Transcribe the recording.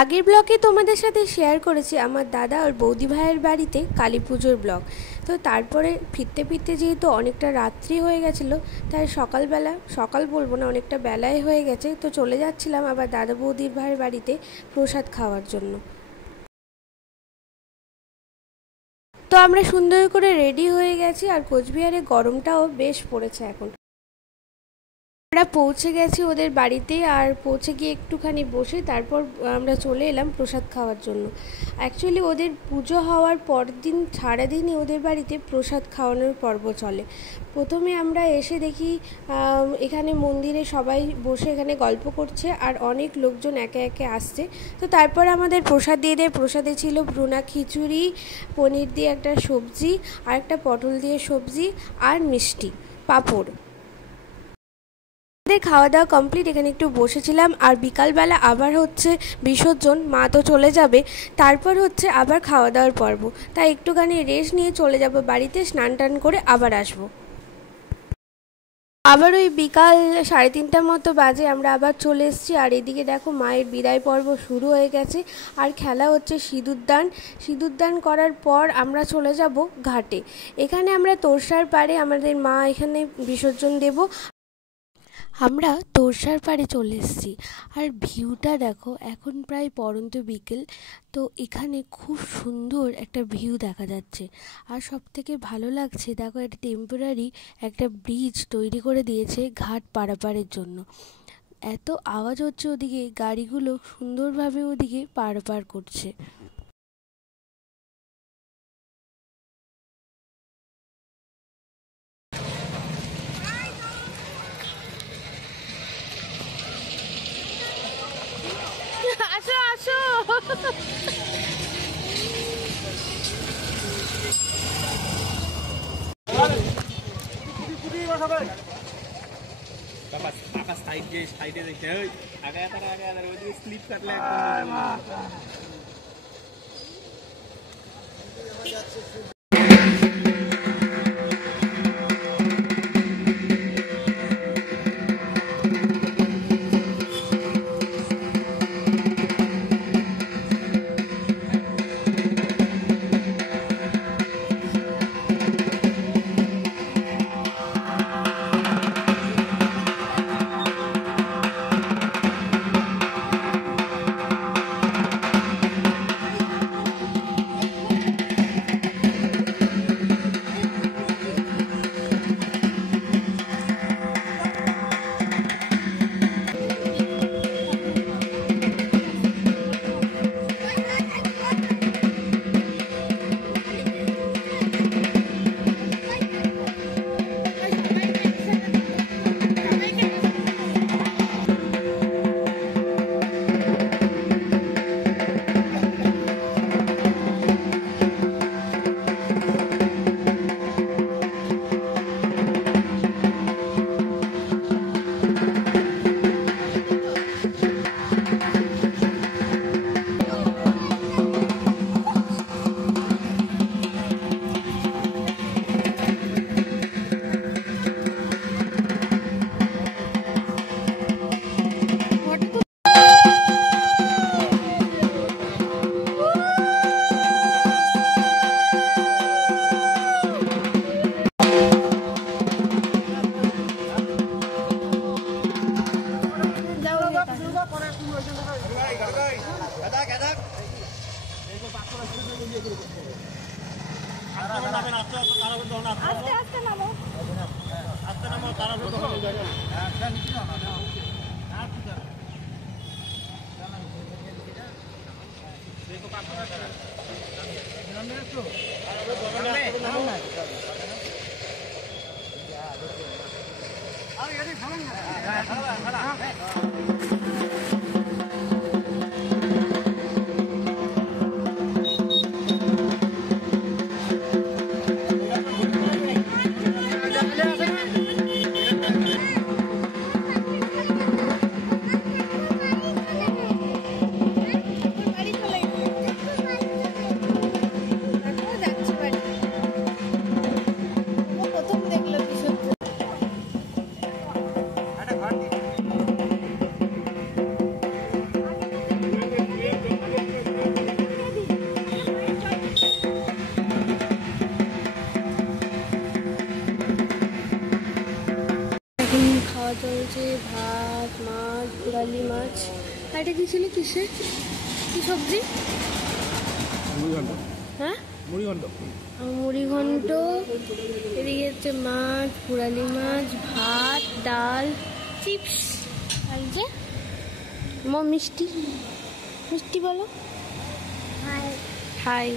আগের ব্লগে তোমাদের সাথে শেয়ার করেছি আমার দাদা আর বৌদি ভাইয়ের বাড়িতে কালী পুজোর ব্লগ। তো তারপরে ফিরতে ফিরতে যেহেতু অনেকটা রাত্রি হয়ে গেছিলো, তাই সকালবেলা, সকাল বলবো না, অনেকটা বেলায় হয়ে গেছে, তো চলে যাচ্ছিলাম আবার দাদা বৌদির ভাইয়ের বাড়িতে প্রসাদ খাওয়ার জন্য। তো আমরা সুন্দর করে রেডি হয়ে গেছি, আর কোচবিহারে গরমটাও বেশ পড়েছে এখন। আমরা পৌঁছে গেছি ওদের বাড়িতে, আর পৌঁছে গিয়ে একটুখানি বসে তারপর আমরা চলে এলাম প্রসাদ খাওয়ার জন্য। অ্যাকচুয়ালি ওদের পুজো হওয়ার পর দিন সারাদিনই ওদের বাড়িতে প্রসাদ খাওয়ানোর পর্ব চলে। প্রথমে আমরা এসে দেখি এখানে মন্দিরে সবাই বসে এখানে গল্প করছে, আর অনেক লোকজন একে একে আসছে। তো তারপর আমাদের প্রসাদ দিয়ে দেয়। প্রসাদে ছিল ভ্রুনা খিচুড়ি, পনির দিয়ে একটা সবজি, আর একটা পটল দিয়ে সবজি, আর মিষ্টি, পাঁপড়। আমাদের খাওয়া দাওয়া কমপ্লিট, এখানে একটু বসেছিলাম। আর বিকালবেলা আবার হচ্ছে বিসর্জন, মা তো চলে যাবে, তারপর হচ্ছে আবার খাওয়া দাওয়ার পর্ব। তাই একটুখানি রেস্ট নিয়ে চলে যাব বাড়িতে, স্নান টান করে আবার আসবো। আবার ওই বিকাল 3:30টার মতো বাজে আমরা আবার চলে এসেছি। আর এদিকে দেখো মায়ের বিদায় পর্ব শুরু হয়ে গেছে, আর খেলা হচ্ছে সিঁদুরদান। সিঁদুরদান করার পর আমরা চলে যাব ঘাটে। এখানে আমরা তোরসার পাড়ে আমাদের মা এখানে বিসর্জন দেব। আমরা তোরসার পাড়ে চলে এসেছি, আর ভিউটা দেখো, এখন প্রায় পড়ন্ত বিকেল। তো এখানে খুব সুন্দর একটা ভিউ দেখা যাচ্ছে। আর সব থেকে ভালো লাগছে, দেখো একটা টেম্পোরারি একটা ব্রিজ তৈরি করে দিয়েছে ঘাট পারাপারের জন্য। এত আওয়াজ হচ্ছে ওদিকে, গাড়িগুলো সুন্দরভাবে ওদিকে পারাপার করছে। আসো আসো। আকাশ সাইডে দেখে আগে ওই স্লিপ কাটলে একদম খাওয়া চলছে, ভাত, মাছ, ঘোরালি মাছ। আর এটা কি ছিল, কিসের কি সবজি? হ্যাঁ, মুড়ি ঘন্ট। এদিকে হচ্ছে মাছ, ঘোরালি মাছ, ভাত, ডাল, চিপস। আর যে মিষ্টি, মিষ্টি বলো হাই।